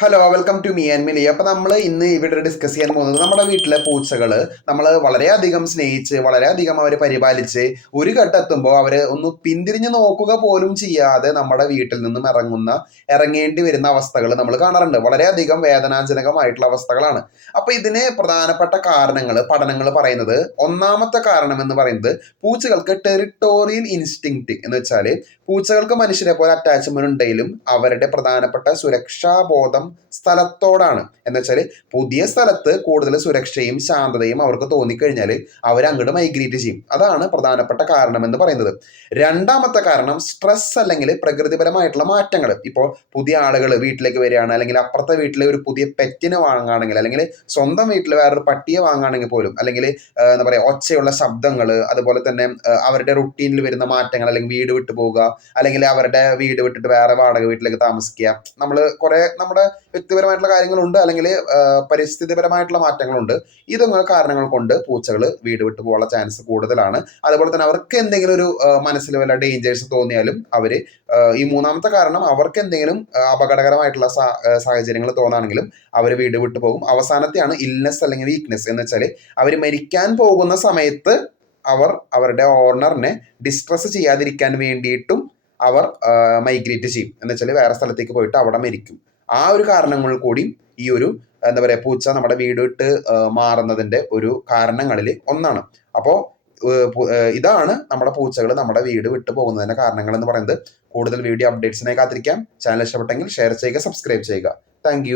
Hello welcome to me and Mili. അപ്പൊ നമ്മൾ ഇന്ന് ഇവിടെ ഡിസ്കസ് ചെയ്യാൻ പോകുന്നത് നമ്മുടെ വീട്ടിലെ പൂച്ചകള് നമ്മൾ വളരെയധികം സ്നേഹിച്ച് വളരെയധികം അവരെ പരിപാലിച്ച് ഒരു ഘട്ടെത്തുമ്പോൾ അവര് ഒന്ന് പിന്തിരിഞ്ഞ് നോക്കുക പോലും ചെയ്യാതെ നമ്മുടെ വീട്ടിൽ നിന്നും ഇറങ്ങേണ്ടി വരുന്ന അവസ്ഥകൾ നമ്മൾ കാണാറുണ്ട്. വളരെയധികം വേദനാജനകമായിട്ടുള്ള അവസ്ഥകളാണ്. അപ്പൊ ഇതിന് പ്രധാനപ്പെട്ട പഠനങ്ങൾ പറയുന്നത്, ഒന്നാമത്തെ കാരണം എന്ന് പറയുന്നത് പൂച്ചകൾക്ക് ടെറിട്ടോറിയൽ ഇൻസ്റ്റിങ്ക്റ്റ് എന്ന് വെച്ചാല് പൂച്ചകൾക്ക് മനുഷ്യരെ പോലെ അറ്റാച്ച്മെന്റ് ഉണ്ടെങ്കിലും അവരുടെ പ്രധാനപ്പെട്ട സുരക്ഷാബോധം സ്ഥലത്തോടാണ്. എന്ന് വെച്ചാൽ പുതിയ സ്ഥലത്ത് കൂടുതൽ സുരക്ഷയും ശാന്തതയും അവർക്ക് തോന്നിക്കഴിഞ്ഞാൽ അവർ അങ്ങോട്ട് മൈഗ്രേറ്റ് ചെയ്യും. അതാണ് പ്രധാനപ്പെട്ട കാരണം എന്ന് പറയുന്നത്. രണ്ടാമത്തെ കാരണം സ്ട്രെസ് അല്ലെങ്കിൽ പ്രകൃതിപരമായിട്ടുള്ള മാറ്റങ്ങൾ. ഇപ്പോൾ പുതിയ ആളുകൾ വീട്ടിലേക്ക് വരികയാണ്, അല്ലെങ്കിൽ അപ്പുറത്തെ വീട്ടിലെ ഒരു പുതിയ പെറ്റിനെ വാങ്ങുകയാണെങ്കിൽ, അല്ലെങ്കിൽ സ്വന്തം വീട്ടിൽ വേറൊരു പട്ടിയെ വാങ്ങുകയാണെങ്കിൽ പോലും, അല്ലെങ്കിൽ എന്താ പറയുക, ഒച്ചയുള്ള ശബ്ദങ്ങൾ, അതുപോലെ തന്നെ അവരുടെ റുട്ടീനിൽ വരുന്ന മാറ്റങ്ങൾ, അല്ലെങ്കിൽ വീട് വിട്ടു പോവുക, അല്ലെങ്കിൽ അവരുടെ വീട് വിട്ടിട്ട് വേറെ വാടക വീട്ടിലേക്ക് താമസിക്കുക. നമ്മുടെ വ്യക്തിപരമായിട്ടുള്ള കാര്യങ്ങളുണ്ട്, അല്ലെങ്കിൽ പരിസ്ഥിതിപരമായിട്ടുള്ള മാറ്റങ്ങളുണ്ട്. ഇതൊക്കെ കാരണങ്ങൾ കൊണ്ട് പൂച്ചകൾ വീട് വിട്ടു പോകാനുള്ള ചാൻസ് കൂടുതലാണ്. അതുപോലെ തന്നെ അവർക്ക് എന്തെങ്കിലും ഒരു മനസ്സിൽ വല്ല ഡേഞ്ചേഴ്സ് തോന്നിയാലും അവര് ഈ മൂന്നാമത്തെ കാരണം, അവർക്ക് എന്തെങ്കിലും അപകടകരമായിട്ടുള്ള സാഹചര്യങ്ങൾ തോന്നുകയാണെങ്കിലും അവർ വീട് വിട്ടു പോകും. അവസാനത്തെയാണ് ഇൽനെസ് അല്ലെങ്കിൽ വീക്ക്നെസ് എന്ന് വെച്ചാൽ അവർ മരിക്കാൻ പോകുന്ന സമയത്ത് അവരുടെ ഓണറിനെ ഡിസ്ട്രസ് ചെയ്യാതിരിക്കാൻ വേണ്ടിയിട്ടും അവർ മൈഗ്രേറ്റ് ചെയ്യും. എന്ന് വെച്ചാൽ വേറെ സ്ഥലത്തേക്ക് പോയിട്ട് അവിടെ മരിക്കും. ആ ഒരു കാരണങ്ങൾ കൂടി ഈ ഒരു എന്താ പറയുക, പൂച്ച നമ്മുടെ വീട് വിട്ട് മാറുന്നതിന്റെ ഒരു കാരണങ്ങളിൽ ഒന്നാണ്. അപ്പോൾ ഇതാണ് നമ്മുടെ പൂച്ചകൾ നമ്മുടെ വീട് വിട്ടു പോകുന്നതിന്റെ കാരണങ്ങൾ എന്ന് പറയുന്നത്. കൂടുതൽ വീഡിയോ അപ്ഡേറ്റ്സിനായി കാത്തിരിക്കാം. ചാനൽ ഇഷ്ടപ്പെട്ടെങ്കിൽ ഷെയർ ചെയ്യുക, സബ്സ്ക്രൈബ് ചെയ്യുക. താങ്ക്